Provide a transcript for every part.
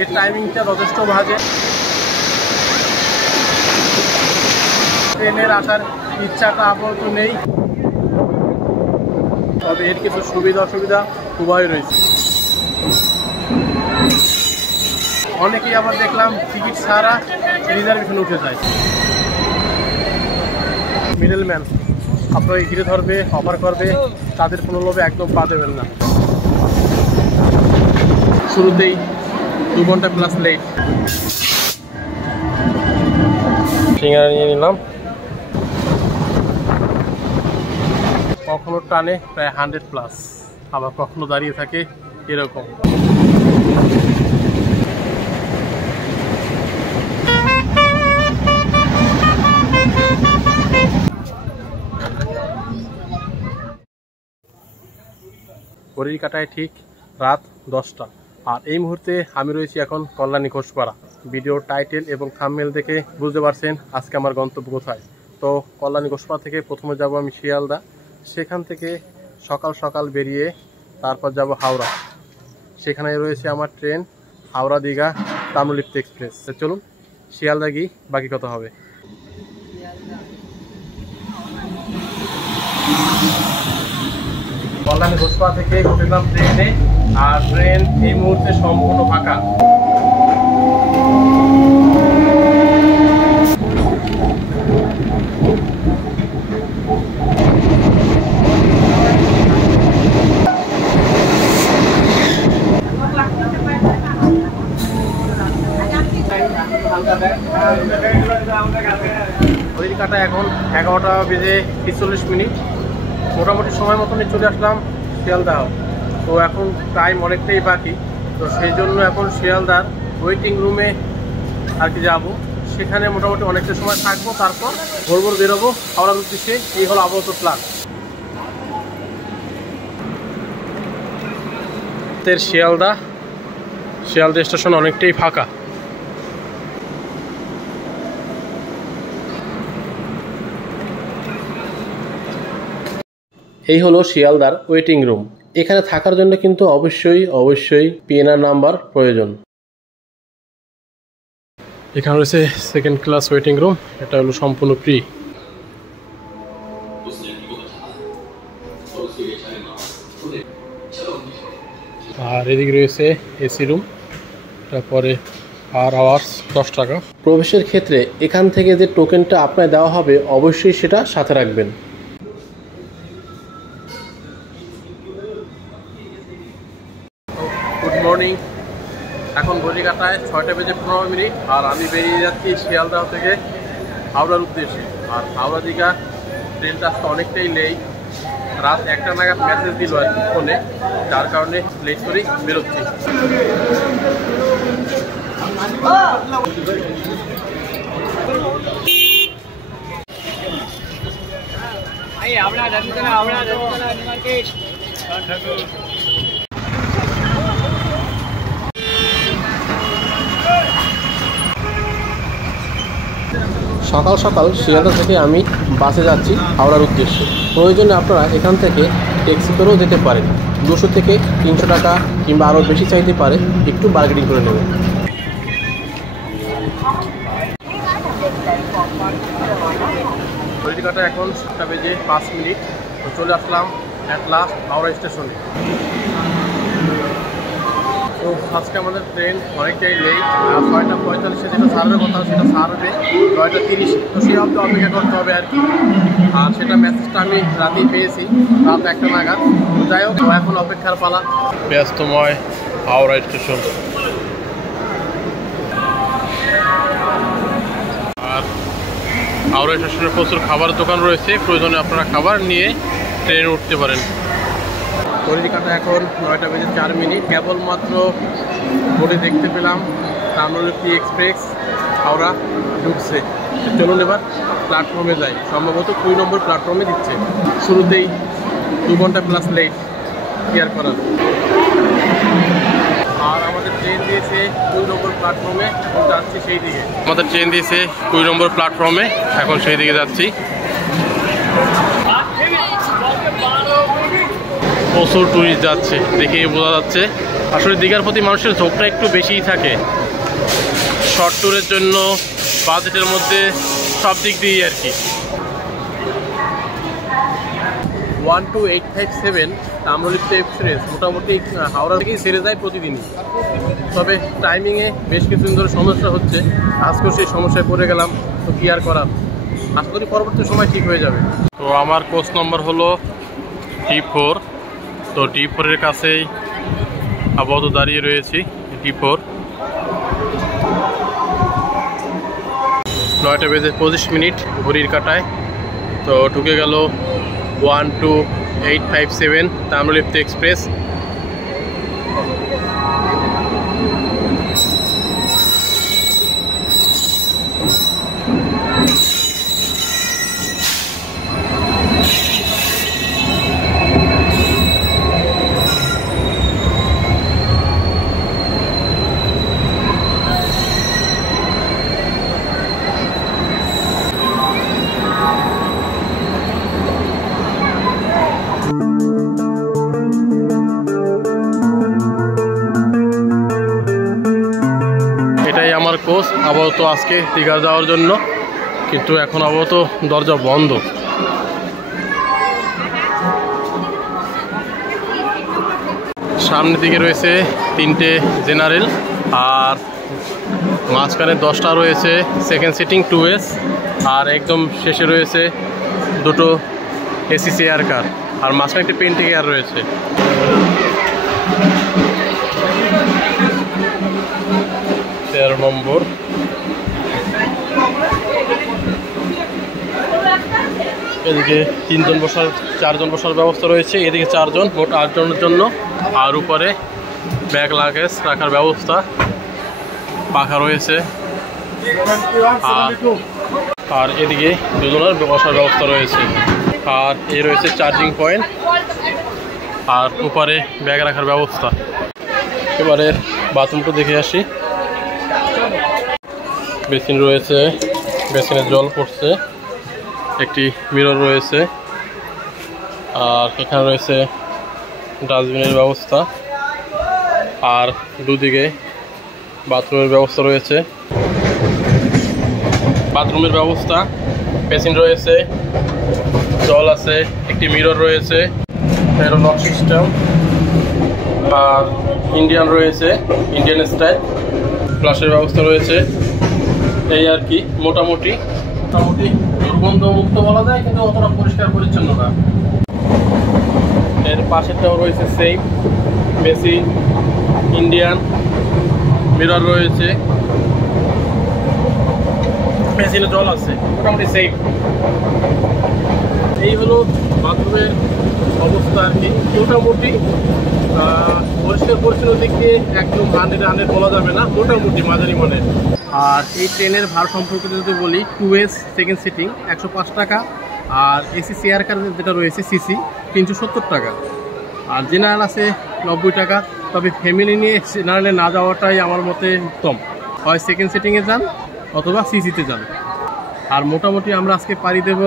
এর টাইমিংটা যথেষ্ট বাজে। ট্রেনের আসার ইচ্ছাটা আপাতত নেই, তবে এর কিছু সুবিধা অসুবিধা খুবই রয়েছে। অনেকেই আবার দেখলাম টিকিট ছাড়া রিজার্ভেশন উঠে যায়। মিডলম্যান আপনাকে ঘিরে ধরবে, অফার করবে, তাদের কোনো লোভে একদম পা দেবেন না। শুরুতেই 2 ঘন্টা প্লাস লেট। সিঙ্গারা নিয়ে নিলাম। কখনো টানে প্রায় 100+, আবার কখনো দাঁড়িয়ে থাকে এরকম। ঘড়ির কাঁটায় ঠিক রাত 10টা, আর এই মুহূর্তে আমি রয়েছি এখন কল্যাণী ঘোষপাড়া। ভিডিওর টাইটেল এবং থাম্বনেল দেখে বুঝতে পারছেন আজকে আমার গন্তব্য কোথায়। তো কল্যাণী ঘোষপাড়া থেকে প্রথমে যাব আমি শিয়ালদা, সেখান থেকে সকাল সকাল বেরিয়ে তারপর যাব হাওড়া। সেখানে রয়েছে আমার ট্রেন হাওড়া দীঘা তাম্রলিপ্ত এক্সপ্রেস। চলুন শিয়ালদা গিয়ে বাকি কথা হবে। কল্যাণী ঘোষপাড়া থেকে উঠলাম ট্রেনে, আর ট্রেন এই মুহূর্তে সম্পূর্ণ ফাঁকা। ঘড়ির কাঁটা এখন 11টা বেজে 45 মিনিট। মোটামুটি সময় মতনই চলে আসলাম শিয়ালদা। তো এখন টাইম অনেকটাই বাকি, তো সেই জন্য এখন শিয়ালদার ওয়েটিং রুমে আর কি যাবো। সেখানে মোটামুটি অনেকটা সময় থাকবো, তারপর ভোর বেরোবো হাওড়ার উদ্দেশ্যে। এই হলো আপাতত প্ল্যান। শিয়ালদা স্টেশন অনেকটাই ফাঁকা। এই হলো শিয়ালদার ওয়েটিং রুম। এখানে থাকার জন্য কিন্তু অবশ্যই পিএনআর নাম্বার প্রয়োজন। এখানে রয়েছে সেকেন্ড ক্লাস ওয়েটিং রুম, এটা হলো সম্পূর্ণ ফ্রি। আর এদিকে রয়েছে এসি রুম, তারপরে পার আওয়ার্স 10 টাকা। প্রবেশের ক্ষেত্রে এখান থেকে যে টোকেনটা আপনার দেওয়া হবে অবশ্যই সেটা সাথে রাখবেন। গুড মর্নিং, এখন ঘড়ি কাঁটায় 6টা বেজে 15 মিনিট, আর আমি বেরিয়ে যাচ্ছি শিয়ালদহ থেকে হাওড়ার উদ্দেশ্যে। আর হাওড়া দীঘা ট্রেনটা আজকে অনেকটাই লেট, রাত 1টা নাগাদ মেসেজ দিল আর কি ফোনে, যার কারণে লেট করেই বেরোচ্ছি। সকাল সকাল শিয়ালদা থেকে আমি বাসে যাচ্ছি হাওড়ার উদ্দেশ্যে। প্রয়োজনে আপনারা এখান থেকে ট্যাক্সি করেও যেতে পারেন। 200 থেকে 300 টাকা কিংবা আরও বেশি চাইতে পারে, একটু বার্গেনিং করে নেবেন। ঘড়ির কাঁটা এখন 7টা বেজে 5 মিনিট। তো চলে আসলাম অ্যাট লাস্ট হাওড়া স্টেশনে। তো আজকে আমাদের ট্রেন অনেকটাই লেট, 6:45 যেটা ছাড়ার কথা সেটা ছাড়বে 9:30। তো সেই অবধি অপেক্ষা করতে হবে আর কি। আর সেটা মেসেজটা আমি রাতেই পেয়েছি, রাত 1টা নাগাদ। তো যাই হোক, এখন অপেক্ষার পালা। ব্যস্তময় হাওড়া স্টেশন। আর হাওড়া স্টেশনে প্রচুর খাবারের দোকান রয়েছে, প্রয়োজনে আপনারা খাবার নিয়ে ট্রেনে উঠতে পারেন। ঘড়ির কাঁটা এখন 9টা বেজে 4 মিনিট। কেবলমাত্র বোর্ডে দেখতে পেলাম তাম্রলিপ্ত এক্সপ্রেস হাওড়া ঢুকছে। চলুন এবার প্ল্যাটফর্মে যাই, সম্ভবত 2 নম্বর প্ল্যাটফর্মে দিচ্ছে। শুরুতেই 2 ঘন্টা প্লাস লেট ক্লিয়ার করার। আর আমাদের ট্রেন দিয়েছে 2 নম্বর প্ল্যাটফর্মে, এখন যাচ্ছি সেই দিকে। আমাদের ট্রেন দিয়েছে 2 নম্বর প্ল্যাটফর্মে, এখন সেই দিকে যাচ্ছি। প্রচুর টুরিস্ট যাচ্ছে, দেখেই বোঝা যাচ্ছে। আসলে দীঘার প্রতি মানুষের ঝোঁকটা একটু বেশিই থাকে, শর্ট ট্যুরের জন্য, বাজেটের মধ্যে, সব দিক দিয়েই আর কি। 12857 তাম্রলিপ্ত এক্সপ্রেস মোটামুটি হাওড়া থেকেই ছেড়ে যায় প্রতিদিনই, তবে টাইমিংয়ে বেশ কিছুদিন ধরে সমস্যা হচ্ছে। আজকেও সেই সমস্যায় পড়ে গেলাম, তো কি আর করার, আশা করি পরবর্তী সময় ঠিক হয়ে যাবে। তো আমার কোচ নম্বর হলো D4, তো D4-এর কাছেই আপাতত দাঁড়িয়ে রয়েছি। D4 9:25 ঘড়ির কাঁটায়, তো ঢুকে গেল 12857 তাম্রলিপ্ত এক্সপ্রেস। আমার কোচ আপাতত আজকে দীঘা যাওয়ার জন্য, কিন্তু এখন আপাতত দরজা বন্ধ। সামনের দিকে রয়েছে 3টে জেনারেল, আর মাঝখানে 10টা রয়েছে সেকেন্ড সিটিং 2S, আর একদম শেষে রয়েছে 2টো এসি চেয়ার কার, আর মাঝখানে একটি পেন্টি কার রয়েছে। নম্বর এদিকে 4জন বসার ব্যবস্থা রয়েছে, এদিকে 4 জন, মোট 8 জনের জন্য, আর উপরে ব্যাগ লাগেজ রাখার ব্যবস্থা, পাখা রয়েছে, আর এদিকে 2 জনের বসার ব্যবস্থা রয়েছে, আর এই রয়েছে চার্জিং পয়েন্ট, আর উপরে ব্যাগ রাখার ব্যবস্থা। এবারে বাথরুমটা দেখে আসি। বেসিন রয়েছে, বেসিনে জল পড়ছে, একটি মিরর রয়েছে, আর এখানে রয়েছে ডাস্টবিনের ব্যবস্থা, আর দুদিকে বাথরুমের ব্যবস্থা রয়েছে। বাথরুমের ব্যবস্থা, বেসিন রয়েছে, জল আছে, একটি মিরর রয়েছে, লক সিস্টেম, আর ইন্ডিয়ান রয়েছে, ইন্ডিয়ান স্টাইল ফ্লাশের ব্যবস্থা রয়েছে। এই আর কি, মোটামুটি দুর্গন্ধ মুক্ত বলা যায়, কিন্তু অতটা পরিষ্কার পরিচ্ছন্ন না। এর পাশেরটাও রয়েছে সেম, বেসিন, ইন্ডিয়ান, মিরর রয়েছে, বেসিনে জল আছে, মোটামুটি সেম। এই হলো বাথরুমের অবস্থা আর কি। মোটামুটি পরিষ্কার পরিচ্ছন্ন দিক দিয়ে একদম 100 বলা যাবে না, মোটামুটি মাঝারি মানের। আর এই ট্রেনের ভাড়া সম্পর্কে যদি বলি, 2S সেকেন্ড সিটিং 105 টাকা, আর এসি চেয়ার কার যেটা রয়েছে সিসি 370 টাকা, আর জেনারেল আছে 90 টাকা। তবে ফ্যামিলি নিয়ে জেনারেলে না যাওয়াটাই আমার মতে উত্তম, হয় সেকেন্ড সিটিংয়ে যান অথবা সিসিতে যান। আর মোটামুটি আমরা আজকে পাড়ি দেব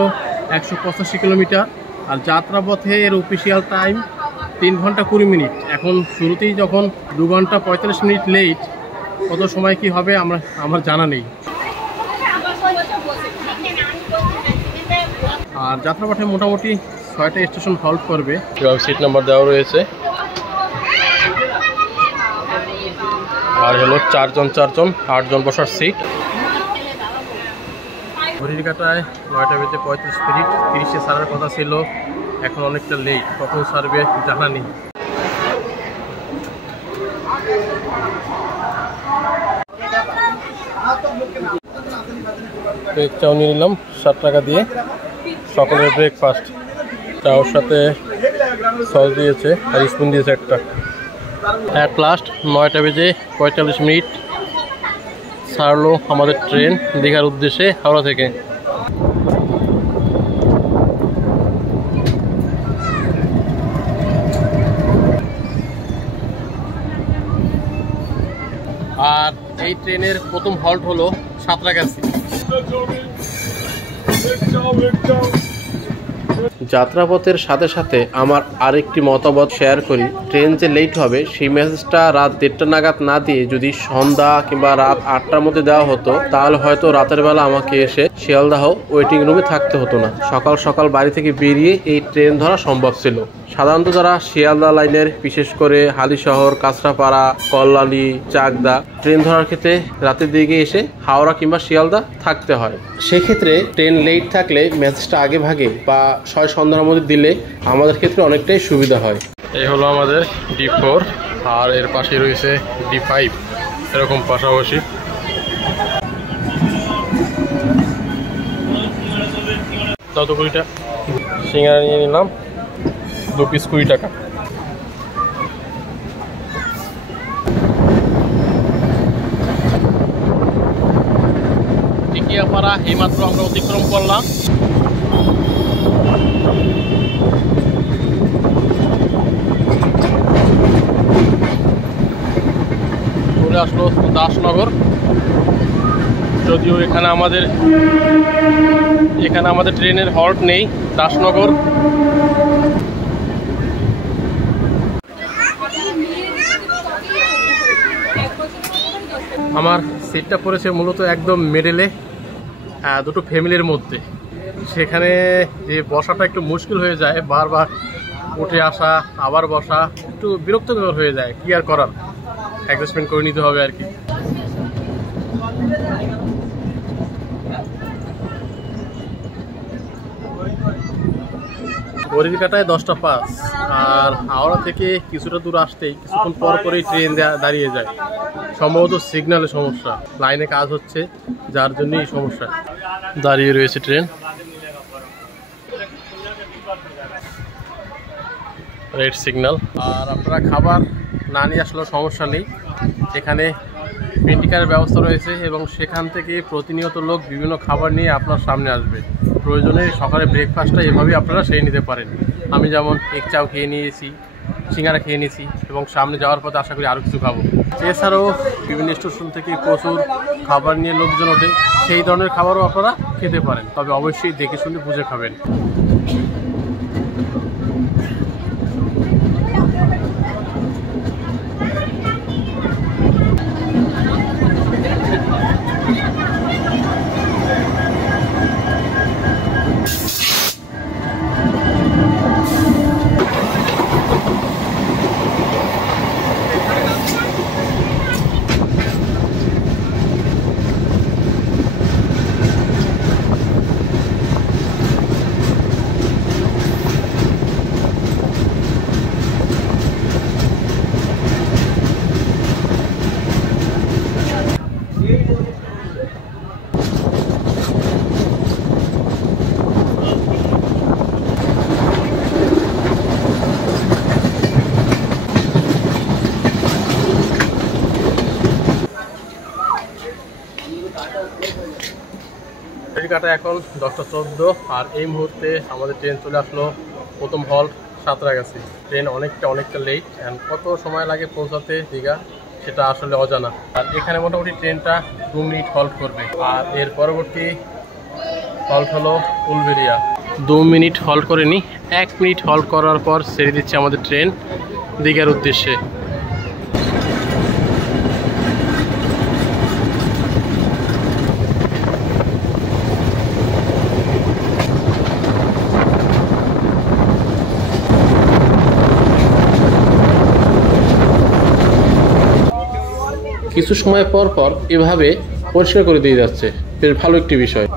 185 কিলোমিটার, আর যাত্রাপথে এর অফিসিয়াল টাইম 3 ঘন্টা 20 মিনিট। এখন শুরুতেই যখন 2 ঘন্টা 45 মিনিট লেট, কত সময় কি হবে আমার জানা নেই। আর যাত্রাপথে মোটামুটি 6টা স্টেশন হল্ট করবে। সিট নাম্বার দেওয়া রয়েছে, আর হলো 4 জন 8 জন বসার সিট। ঘড়ির কাঁটায় 9:35, 30-এ ছাড়ার কথা ছিল, এখন অনেকটা লেট, কখন ছাড়বে জানা নেই। চাও নিয়ে নিলাম 7 টাকা দিয়ে, সকালের ব্রেকফাস্ট। চাওর সাথে সস দিয়েছে আর স্পুন দিয়েছে একটা। অ্যাট লাস্ট 9:45 ছাড়লো আমাদের ট্রেন দীঘার উদ্দেশ্যে হাওড়া থেকে। আর এই ট্রেনের প্রথম হল্ট হলো সাঁতরাগাছি। যাত্রাপথের সাথে সাথে আমার আরেকটি মতামত শেয়ার করি। ট্রেন যে লেট হবে সেই মেসেজটা রাত 1:30 নাগাদ না দিয়ে যদি সন্ধ্যা কিংবা রাত 8টার মধ্যে দেওয়া হতো তাহলে হয়তো রাতের বেলা আমাকে এসে শিয়ালদাহ ওয়েটিং রুমে থাকতে হতো না। সকাল সকাল বাড়ি থেকে বেরিয়ে এই ট্রেন ধরা সম্ভব ছিল। সাধারণত যারা শিয়ালদা লাইনের বিশেষ করে হালিশহর, কাঁচরাপাড়া, কল্যাণী, চাকদা ট্রেন ধরার ক্ষেত্রে রাতের দিকে এসে হাওড়া কিংবা শিয়ালদা থাকতে হয়। সেক্ষেত্রে ট্রেন লেট থাকলে মেসেজটা আগে ভাগে বা সন্ধ্যার মধ্যে দিলে আমাদের ক্ষেত্রে অনেকটাই সুবিধা হয়। এই হলো আমাদের D4 আর এর পাশে রয়েছে D5, এরকম পাশাপাশি। তত 20টা সিঙ্গারা নিয়ে নিলাম, 2 পিস 20 টাকা। টিকিয়াপাড়া এইমাত্র আমরা অতিক্রম করলাম। চলে আসলো দাসনগর। যদিও এখানে আমাদের ট্রেনের হল্ট নেই। দাসনগর আমার সিটটা পড়েছে মূলত একদম মিডলে, দুটো ফ্যামিলির মধ্যে। সেখানে যে বসাটা একটু মুশকিল হয়ে যায়, বারবার উঠে আসা আবার বসা একটু বিরক্তকর হয়ে যায়। কি আর করার, অ্যাডজাস্টমেন্ট করে নিতে হবে আর কি। ঘড়ির-কাঁটায় 10টা 5, আর হাওড়া থেকে কিছুটা দূর আসতেই কিছুক্ষণ পর পরেই ট্রেন দাঁড়িয়ে যায়। সম্ভবত সিগন্যালের সমস্যা, লাইনে কাজ হচ্ছে যার জন্যই সমস্যা। দাঁড়িয়ে রয়েছে ট্রেন। Red signal. আর আপনারা খাবার না নিয়ে আসলেও সমস্যা নেই, এখানে পেন্টিকারের ব্যবস্থা রয়েছে এবং সেখান থেকে প্রতিনিয়ত লোক বিভিন্ন খাবার নিয়ে আপনার সামনে আসবে। প্রয়োজনে সকালে ব্রেকফাস্টটা এভাবেই আপনারা সেরে নিতে পারেন। আমি যেমন এগ চাও খেয়ে নিয়েছি, সিঙ্গারা খেয়ে নিয়েছি এবং সামনে যাওয়ার পথে আশা করি আরও কিছু খাবো। এছাড়াও বিভিন্ন স্টেশন থেকে প্রচুর খাবার নিয়ে লোকজন ওঠে, সেই ধরনের খাবারও আপনারা খেতে পারেন, তবে অবশ্যই দেখে শুনে বুঝে খাবেন। ঘড়ির-কাঁটা এখন 10টা 14, আর এই মুহূর্তে আমাদের ট্রেন চলে আসলো প্রথম হল্ট সাঁতরাগাছি। ট্রেন অনেকটা লেট, অ্যান্ড কত সময় লাগে পৌঁছাতে দীঘা সেটা আসলে অজানা। আর এখানে মোটামুটি ট্রেনটা 2 মিনিট হল্ট করবে, আর এর পরবর্তী হল্ট হলো উলবেড়িয়া। 2 মিনিট হল্ট করেনি, 1 মিনিট হল্ট করার পর ছেড়ে দিচ্ছে আমাদের ট্রেন দীঘার উদ্দেশ্যে। কিছু সময় পর পর এভাবে পরিষ্কার করে দিয়ে যাচ্ছে, বেশ ভালো একটি বিষয়।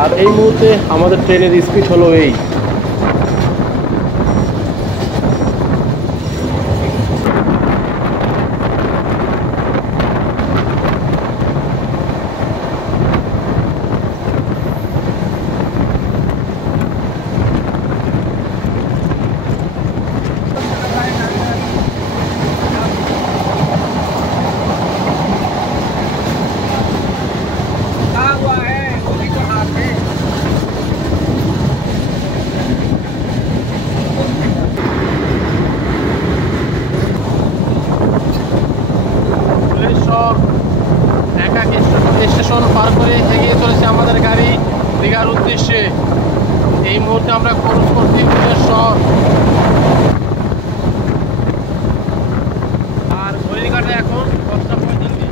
আর এই মুহূর্তে আমাদের ট্রেনের স্পিড হলো এই। দীঘার উদ্দেশ্যে। এই মুহূর্তে আমরা ক্রস করছি ভুবনেশ্বর। আর ঘড়ির কাঁটা এখন 10:45।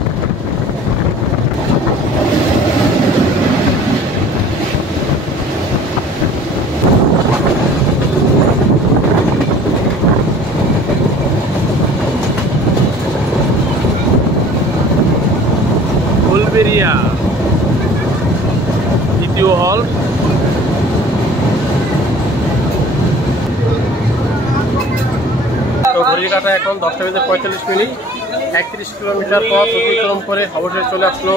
ফুলবেড়িয়া দ্বিতীয় হল। তো ঘড়ির কাঁটা এখন 10:45। 31 কিলোমিটার পথ অতিক্রম করে অবশ্যই চলে আসলো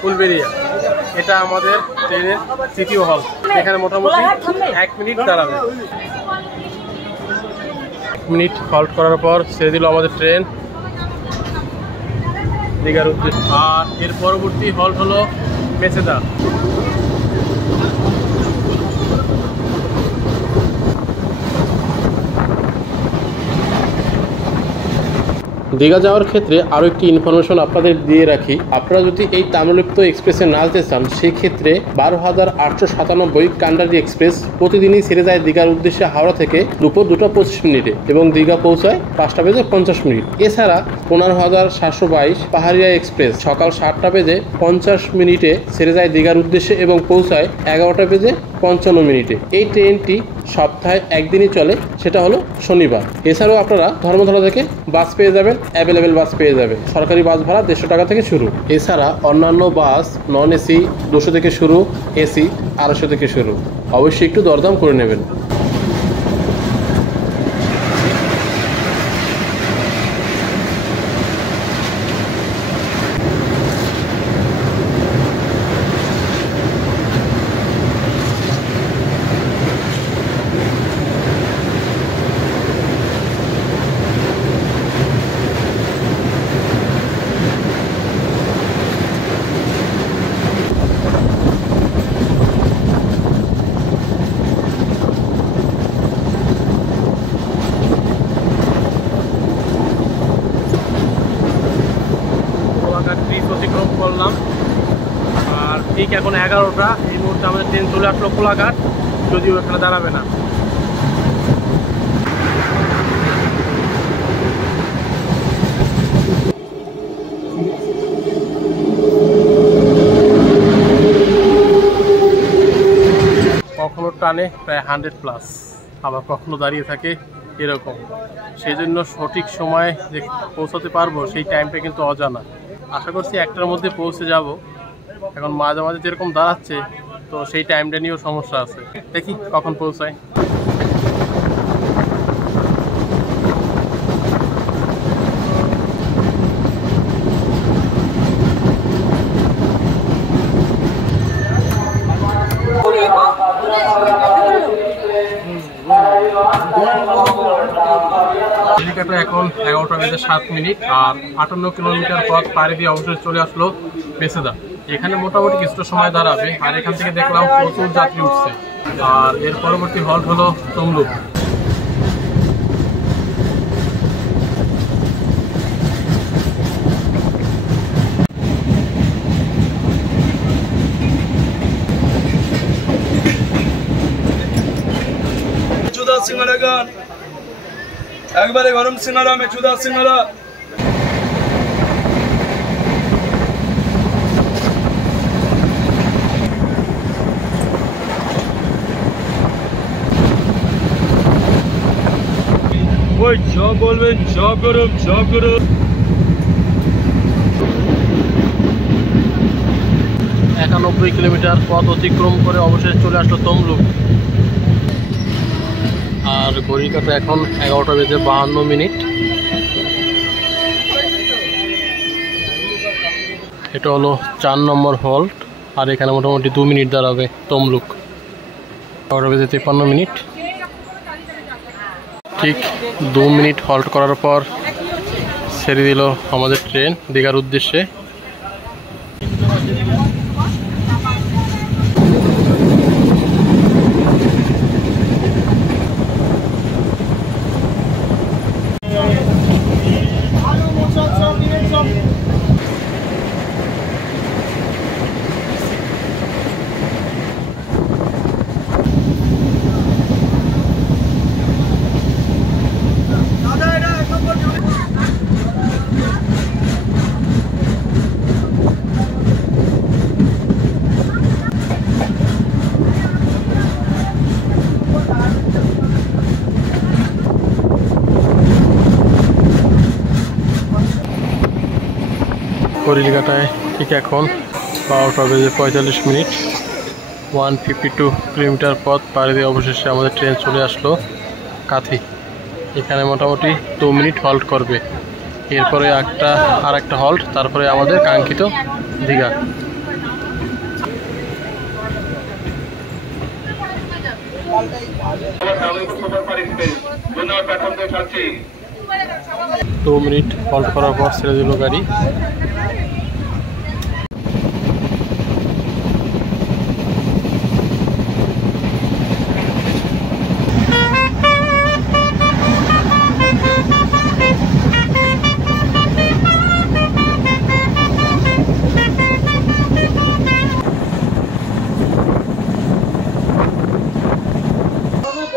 ফুলবেড়িয়া। এটা আমাদের ট্রেনের তৃতীয় হল। এখানে মোটামুটি 1 মিনিট দাঁড়াবে। 1 মিনিট হল্ট করার পর ছেড়ে দিল আমাদের ট্রেন দীঘার উদ্দেশ্যে। আর এর পরবর্তী হল্ট হলো মেছেদা। দীঘা যাওয়ার ক্ষেত্রে আরও একটি ইনফরমেশন আপনাদের দিয়ে রাখি। আপনারা যদি এই তাম্রলিপ্ত এক্সপ্রেসে না যেতে চান, সেক্ষেত্রে 12,897 কান্ডারি এক্সপ্রেস প্রতিদিনই ছেড়ে যায় দীঘার উদ্দেশ্যে হাওড়া থেকে দুপুর 2:25 এবং দীঘা পৌঁছায় 5:50। এছাড়া 15,722 পাহাড়িয়া এক্সপ্রেস সকাল 7:50 ছেড়ে যায় দীঘার উদ্দেশ্যে এবং পৌঁছায় 11:55। এই ট্রেনটি সপ্তাহে একদিনই চলে, সেটা হলো শনিবার। এছাড়াও আপনারা ধর্মতলা থেকে বাস পেয়ে যাবেন, অ্যাভেলেবেল বাস পেয়ে যাবেন। সরকারি বাস ভাড়া 150 টাকা থেকে শুরু। এছাড়া অন্যান্য বাস নন এসি 200 থেকে শুরু, এসি 250 থেকে শুরু। অবশ্যই একটু দরদাম করে নেবেন। অতিক্রম করলাম আর ঠিক এখন 11টা। এই মুহূর্তে আমাদের ট্রেন চলে আসলো কোলাঘাট, যদিও এখানে দাঁড়াবে না। কখনো টানে প্রায় 100+, আবার কখনো দাঁড়িয়ে থাকে এরকম। সেই জন্য সঠিক সময়ে যে পৌঁছাতে পারবো সেই টাইমটা কিন্তু অজানা। আশা করছি 1টার মধ্যে পৌঁছে যাব। এখন মাঝে মাঝে যেরকম দাঁড়াচ্ছে, তো সেই টাইমটা নিয়েও সমস্যা আছে। দেখি কখন পৌঁছায়। হেলিকপ্টার এখন 11:07 আর 58 কিলোমিটার পথ পাড়ি দিয়ে অবশ্যই চলে আসলো মেছেদা। এখানে মোটামুটি কিছুটা সময় দাঁড়াবে। আর এখান থেকে দেখলাম প্রচুর যাত্রী উঠছে। আর এর পরবর্তী হল্ট হলো তমলুক। সিঙ্গারা গান একবারে গরম সিঙ্গারা, মেচুদা সিঙ্গারা। ওই চপ বলবেন, চপ গরম, চপ গরম। 91 কিলোমিটার পথ অতিক্রম করে অবশেষে চলে আসলো তমলুক। আর ঘড়ির কাঁটা এখন 11:52। এটা হলো 4 নম্বর হল্ট। আর এখানে মোটামুটি 2 মিনিট দাঁড়াবে তমলুক। 11:53। ঠিক 2 মিনিট হল্ট করার পর ছেড়ে দিল আমাদের ট্রেন দীঘার উদ্দেশ্যে। ঘড়িঘাটায় ঠিক এখন 12:45 152 কিলোমিটার পথ পাড়ি দিয়ে অবশেষে আমাদের ট্রেন চলে আসলো কাথি। এখানে মোটামুটি 2 মিনিট হল্ট করবে, এরপরে আর একটা হল্ট, তারপরে আমাদের কাঙ্ক্ষিত দীঘা। দু মিনিট হল্ট করার পর ছেড়ে দিল গাড়ি।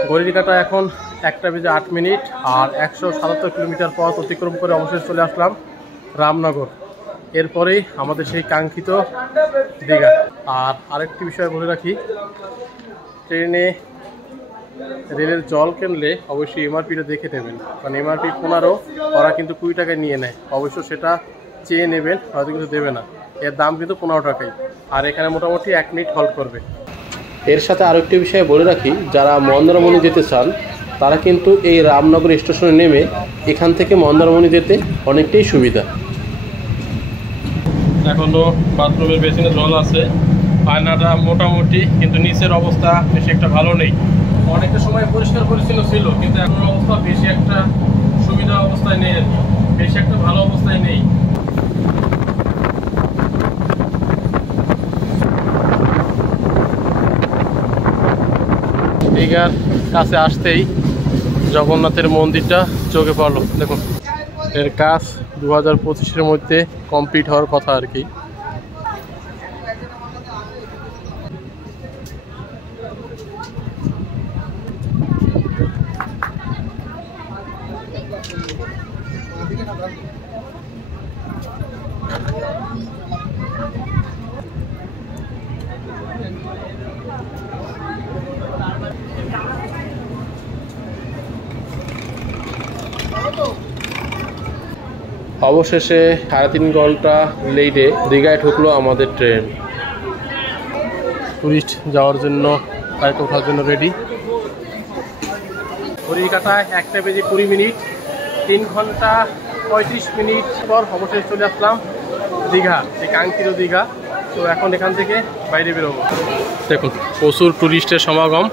ঘড়ির কাঁটা এখন 1:08 আর 177 কিলোমিটার পথ অতিক্রম করে অবশেষে চলে আসলাম রামনগর। এরপরেই আমাদের সেই কাঙ্ক্ষিত দীঘা। আর আরেকটি বিষয় বলে রাখি, ট্রেনে রেলের জল কিনলে অবশ্যই এমআরপিটা দেখে নেবেন, কারণ এমআরপি 15, ওরা কিন্তু 20 টাকায় নিয়ে নেয়। অবশ্য সেটা চেয়ে নেবেন, হয়তো কিন্তু দেবে না। এর দাম কিন্তু 15 টাকাই। আর এখানে মোটামুটি 1 মিনিট হল্ট করবে। এর সাথে আরেকটি বিষয় বলে রাখি, যারা মন্দারমণি যেতে চান তারা কিন্তু এই রামনগর স্টেশনে নেমে এখান থেকে মন্দারমণি যেতে অনেকটাই সুবিধা। এখনও বাথরুমের বেসিনে জল আছে, আয়নাটা মোটামুটি, কিন্তু নিচের অবস্থা বেশি একটা ভালো নেই। অনেকটা সময় পরিষ্কার পরিচ্ছন্ন ছিল, কিন্তু এখন অবস্থা বেশি একটা সুবিধা অবস্থায় নেই, বেশি একটা ভালো অবস্থায় নেই। দীঘার কাছে আসতেই জগন্নাথের মন্দিরটা চোখে পড়লো। দেখুন, এর কাজ 2025-এর মধ্যে কমপ্লিট হওয়ার কথা আর কি। অবশেষে 3.5 ঘন্টা লেটে দীঘায় ঢুকলো আমাদের ট্রেন। টুরিস্ট যাওয়ার জন্য, ফ্লাইট ওঠার জন্য রেডি। ঘড়ির কাঁটায় 1:20 3 ঘন্টা 35 মিনিট পর অবশেষে চলে আসলাম দীঘা, এই কাঙ্ক্ষিত দীঘা। তো এখন এখান থেকে বাইরে বেরোবো। দেখুন, প্রচুর টুরিস্টের সমাগম।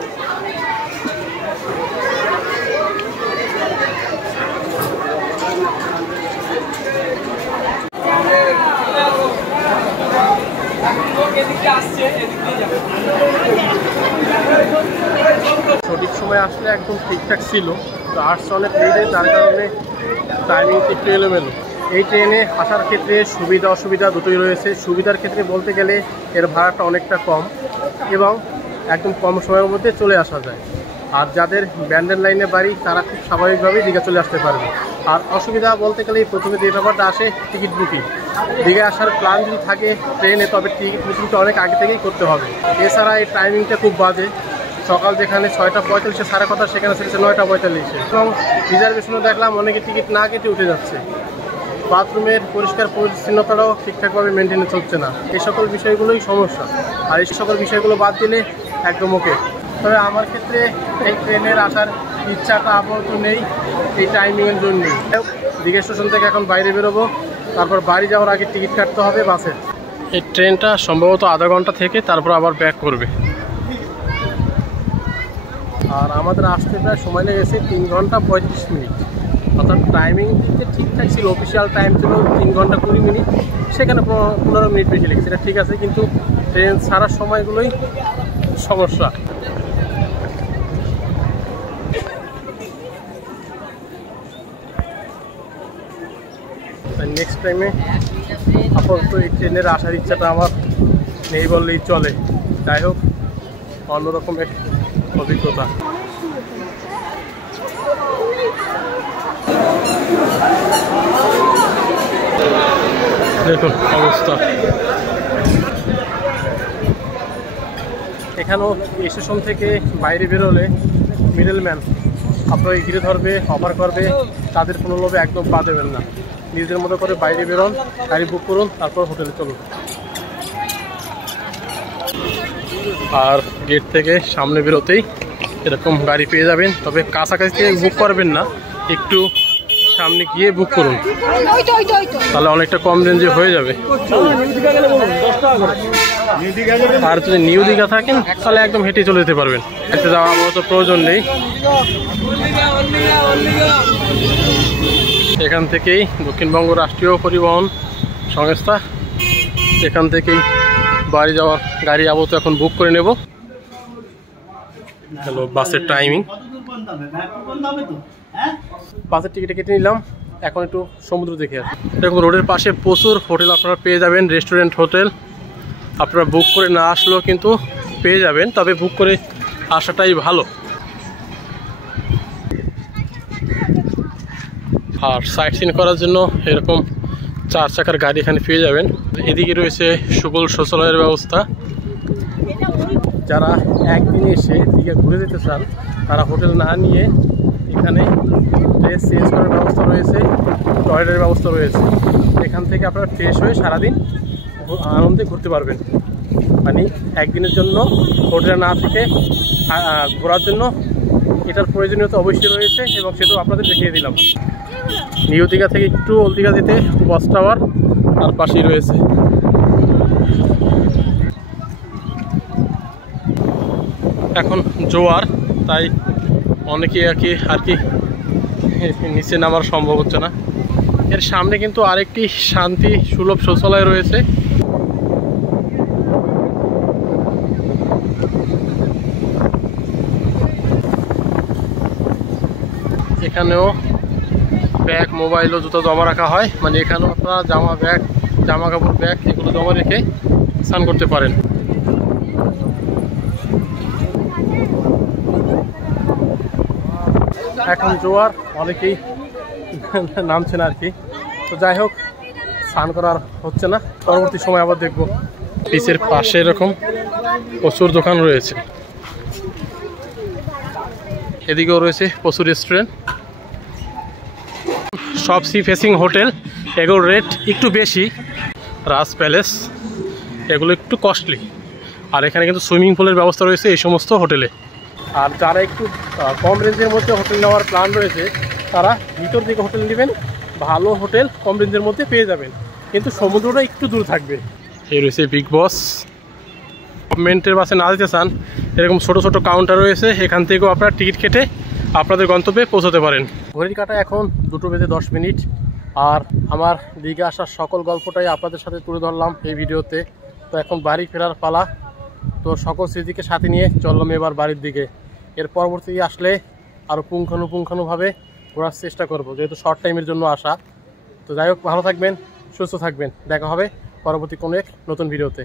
সঠিক সময় আসলে একদম ঠিকঠাক ছিল, তো আসছে অনেক লেটে, যার কারণে টাইমিং একটু এলোমেলো। এই ট্রেনে আসার ক্ষেত্রে সুবিধা অসুবিধা দুটোই রয়েছে। সুবিধার ক্ষেত্রে বলতে গেলে এর ভাড়াটা অনেকটা কম এবং একদম কম সময়ের মধ্যে চলে আসা যায়। আর যাদের ব্যান্ডেল লাইনে বাড়ি তারা খুব স্বাভাবিকভাবেই দীঘা চলে আসতে পারবে। আর অসুবিধা বলতে গেলে প্রথমে যে ব্যাপারটা আসে টিকিট বুকিং। দীঘায় আসার প্ল্যান যদি থাকে ট্রেনে, তবে টিকিট বুকিংটা অনেক আগে থেকেই করতে হবে। এছাড়া এই টাইমিংটা খুব বাজে। সকাল যেখানে 6:45 সাড়ে কথা, সেখানে সেটা 9:45। এবং রিজার্ভেশনও দেখলাম অনেকে টিকিট না কেটে উঠে যাচ্ছে। বাথরুমের পরিষ্কার পরিচ্ছন্নতাটাও ঠিকঠাকভাবে মেনটেনেন্স হচ্ছে না। এই সকল বিষয়গুলোই সমস্যা। আর এই সকল বিষয়গুলো বাদ দিলে একদম ওকে। তবে আমার ক্ষেত্রে এই ট্রেনের আসার ইচ্ছাটা আপাতত নেই এই টাইমিংয়ের জন্যই। দীঘা স্টেশন থেকে এখন বাইরে বেরোবো, তারপর বাড়ি যাওয়ার আগে টিকিট কাটতে হবে বাসের। এই ট্রেনটা সম্ভবত আধা ঘন্টা থেকে তারপর আবার ব্যাক করবে। আর আমাদের আসতে প্রায় সময় লেগেছে 3 ঘন্টা 35 মিনিট। অর্থাৎ টাইমিং দিতে ঠিকঠাক ছিল, অফিসিয়াল টাইম ছিল 3 ঘন্টা 20 মিনিট, সেখানে 15 মিনিট বেশি লেগেছে। এটা ঠিক আছে, কিন্তু ট্রেন ছাড়ার সময়গুলোই সমস্যা। নেক্সট টাইমে আপাতত এই ট্রেনের আসার ইচ্ছাটা আমার নেই বললেই চলে। যাই হোক, অন্যরকম এক অভিজ্ঞতা। দেখুন অবস্থা। এখানেও স্টেশন থেকে বাইরে বেরোলে মিডলম্যান আপনাকে ঘিরে ধরবে, অফার করবে, তাদের কোনো লোভে একদম পা দেবেন না। নিজের মতো করে বাইরে বেরোন, গাড়ি বুক করুন, তারপর হোটেলে চলুন। আর গেট থেকে সামনে বেরোতেই এরকম গাড়ি পেয়ে যাবেন, তবে কাছাকাছি থেকে বুক করবেন না, একটু সামনে গিয়ে বুক করুন, তাহলে অনেকটা কম রেঞ্জে হয়ে যাবে। আর যদি নিউ দীঘা থাকেন তাহলে একদম হেঁটে চলে যেতে পারবেন, হেঁটে যাওয়া মতো প্রয়োজন নেই। এখান থেকেই দক্ষিণবঙ্গ রাষ্ট্রীয় পরিবহন সংস্থা, এখান থেকেই বাড়ি যাওয়ার গাড়ি আপাতত এখন বুক করে নেব। হ্যালো, বাসের টাইমিং, বাসের টিকিটে কেটে নিলাম, এখন একটু সমুদ্র দেখে আসি। দেখুন রোডের পাশে প্রচুর হোটেল আপনারা পেয়ে যাবেন, রেস্টুরেন্ট হোটেল। আপনারা বুক করে না আসলেও কিন্তু পেয়ে যাবেন, তবে বুক করে আসাটাই ভালো। আর সাইট সিন করার জন্য এরকম 4 চাকার গাড়ি এখানে পেয়ে যাবেন। এদিকে রয়েছে সুকল শৌচালয়ের ব্যবস্থা। যারা একদিনে এসে দীঘা ঘুরে যেতে চান তারা হোটেল না নিয়ে এখানে ড্রেস চেঞ্জ করার ব্যবস্থা রয়েছে, টয়লেটের ব্যবস্থা রয়েছে। এখান থেকে আপনারা ফ্রেশ হয়ে সারাদিন আনন্দে ঘুরতে পারবেন। মানে একদিনের জন্য হোটেলে না থেকে ঘোরার জন্য এটার প্রয়োজনীয়তা অবশ্যই রয়েছে, এবং সেটাও আপনাদের দেখিয়ে দিলাম। নিউ দীঘা থেকে একটু ওল্ড দীঘা যেতে বাস টাওয়ার আর পাশেই রয়েছে। এখন জোয়ার, তাই অনেকে আর কি নিচে নামার সম্ভব হচ্ছে না। এর সামনে কিন্তু আরেকটি শান্তি সুলভ শৌচালয় রয়েছে। এখানেও ব্যাগ, মোবাইল ও জুতো জমা রাখা হয়, মানে এখানেও আপনারা জামা কাপড়, ব্যাগ এগুলো জমা রেখে স্নান করতে পারেন। এখন জোয়ার, অনেকেই নামছে না আর কি। তো যাই হোক, স্নান করার হচ্ছে না, পরবর্তী সময় আবার দেখব। বিচের পাশে এরকম প্রচুর দোকান রয়েছে, এদিকেও রয়েছে প্রচুর রেস্টুরেন্ট। সব সি ফেসিং হোটেল, এগুলোর রেট একটু বেশি। রাজ প্যালেস এগুলো একটু কস্টলি, আর এখানে কিন্তু সুইমিং পুলের ব্যবস্থা রয়েছে এই সমস্ত হোটেলে। আর যারা একটু কম রেঞ্জের মধ্যে হোটেল নেওয়ার প্ল্যান রয়েছে তারা ভিতর দিকে হোটেল নেবেন, ভালো হোটেল কম রেঞ্জের মধ্যে পেয়ে যাবেন, কিন্তু সমুদ্রটা একটু দূর থাকবে। এই রয়েছে বিগ বস। গভর্নমেন্টের বাসে না যেতে চান, এরকম ছোট ছোট কাউন্টার রয়েছে, এখান থেকেও আপনারা টিকিট কেটে আপনাদের গন্তব্যে পৌঁছতে পারেন। ঘড়ির কাঁটা এখন 2:10 আর আমার দীঘা আসার সকল গল্পটাই আপনাদের সাথে তুলে ধরলাম এই ভিডিওতে। তো এখন বাড়ি ফেরার পালা। তো সকল স্মৃতিকে সাথে নিয়ে চললাম এবার বাড়ির দিকে। এর পরবর্তী আসলে আরও পুঙ্খানুপুঙ্খানুভাবে ঘোরার চেষ্টা করব, যেহেতু শর্ট টাইমের জন্য আসা। তো যাই হোক, ভালো থাকবেন, সুস্থ থাকবেন, দেখা হবে পরবর্তী কোনো এক নতুন ভিডিওতে।